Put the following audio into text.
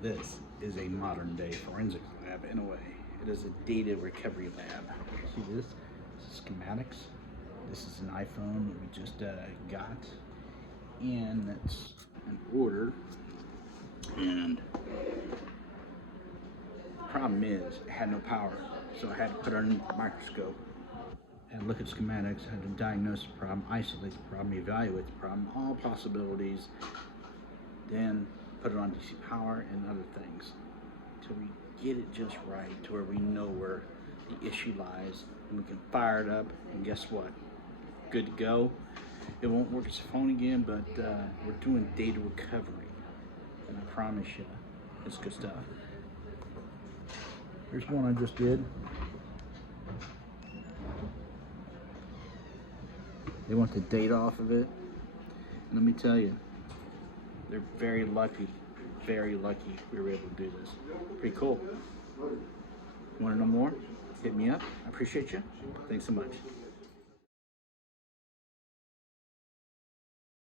This is a modern day forensics lab in a way. It is a data recovery lab. See this? This is schematics. This is an iPhone we just got in. That's an order. And the problem is it had no power. So I had to put it underneath the microscope and look at schematics. I had to diagnose the problem, isolate the problem, evaluate the problem, all possibilities, then put it on DC power and other things till we get it just right, to where we know where the issue lies and we can fire it up, and guess what? Good to go. It won't work as a phone again, but we're doing data recovery, and I promise you, it's good stuff. Here's one I just did. They want the date off of it, and let me tell you, they're very lucky we were able to do this. Pretty cool. Want to know more? Hit me up. I appreciate you. Thanks so much.